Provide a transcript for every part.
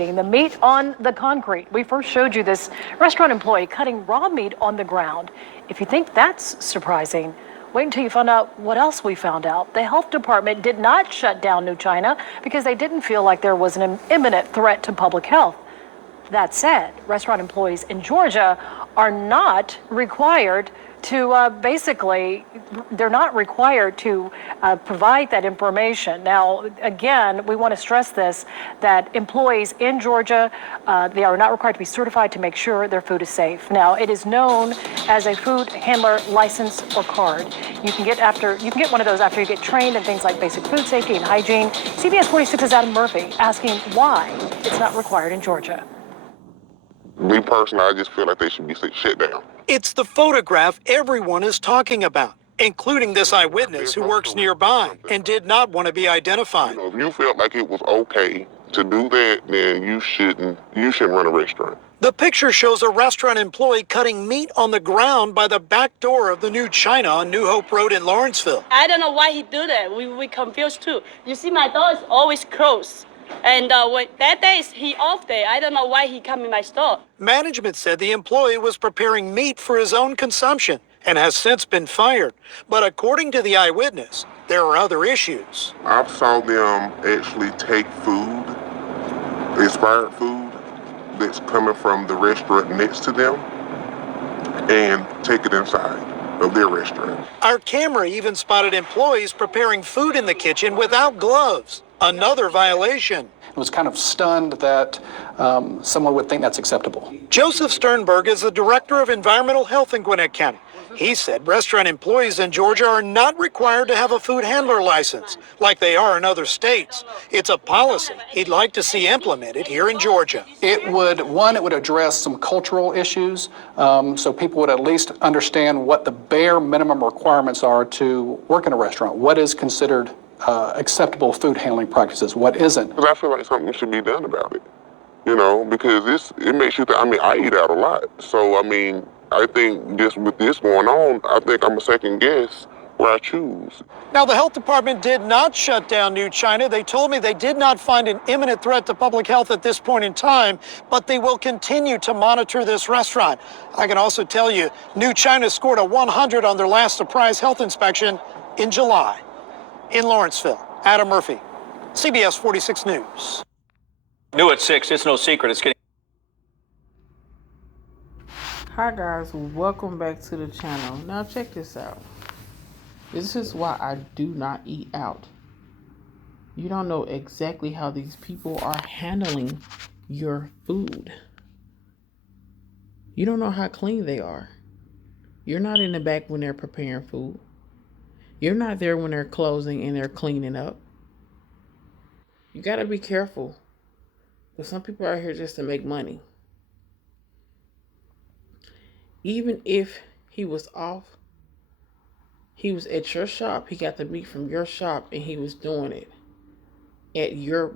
The meat on the concrete. We first showed you this restaurant employee cutting raw meat on the ground. If you think that's surprising, wait until you find out what else we found out. The health department did not shut down New China because they didn't feel like there was an imminent threat to public health. That said, restaurant employees in Georgia are not required to they're not required to provide that information. Now, again, we want to stress this, that employees in Georgia, they are not required to be certified to make sure their food is safe. Now, it is known as a food handler license or card. You can get one of those after you get trained in things like basic food safety and hygiene. CBS 46's Adam Murphy asking why it's not required in Georgia. Me personally, I just feel like they should be shut down. It's the photograph everyone is talking about, including this eyewitness who works nearby and did not want to be identified. If you felt like it was okay to do that, then you shouldn't run a restaurant. The picture shows a restaurant employee cutting meat on the ground by the back door of the New China on New Hope Road in Lawrenceville. I don't know why he do that. We confused too. You see, my door is always closed. And when that day is he off day, I don't know why he come in my store. Management said the employee was preparing meat for his own consumption and has since been fired. But according to the eyewitness, there are other issues. I saw them actually take food, expired food, that's coming from the restaurant next to them and take it inside of their restaurant. Our camera even spotted employees preparing food in the kitchen without gloves. Another violation. I was kind of stunned that someone would think that's acceptable. Joseph Sternberg is the director of environmental health in Gwinnett County. He said restaurant employees in Georgia are not required to have a food handler license like they are in other states. It's a policy he'd like to see implemented here in Georgia. It would address some cultural issues, so people would at least understand what the bare minimum requirements are to work in a restaurant. What is considered acceptable food handling practices, what isn't. Because I feel like something should be done about it, because it makes you I eat out a lot. So, I think just with this going on, I think I'm a second guess where I choose. Now, the health department did not shut down New China. They told me they did not find an imminent threat to public health at this point in time, but they will continue to monitor this restaurant. I can also tell you, New China scored a 100 on their last surprise health inspection in July. In Lawrenceville, Adam Murphy, CBS 46 News. New at 6, it's no secret. It's getting. Hi guys, welcome back to the channel. Now check this out. This is why I do not eat out. You don't know exactly how these people are handling your food. You don't know how clean they are. You're not in the back when they're preparing food. You're not there when they're closing and they're cleaning up. You got to be careful. Because some people are here just to make money. Even if he was off, he was at your shop, he got the meat from your shop, and he was doing it at your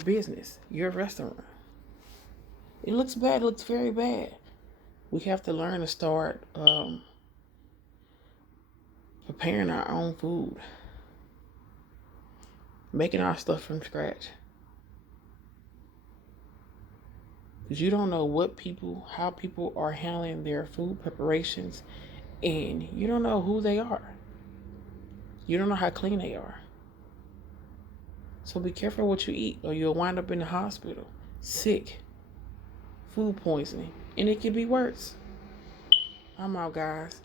business, your restaurant. It looks bad. It looks very bad. We have to learn to start preparing our own food, making our stuff from scratch. Because you don't know how people are handling their food preparations, and you don't know who they are. You don't know how clean they are. So be careful what you eat, or you'll wind up in the hospital, sick, food poisoning, and it could be worse. I'm out, guys.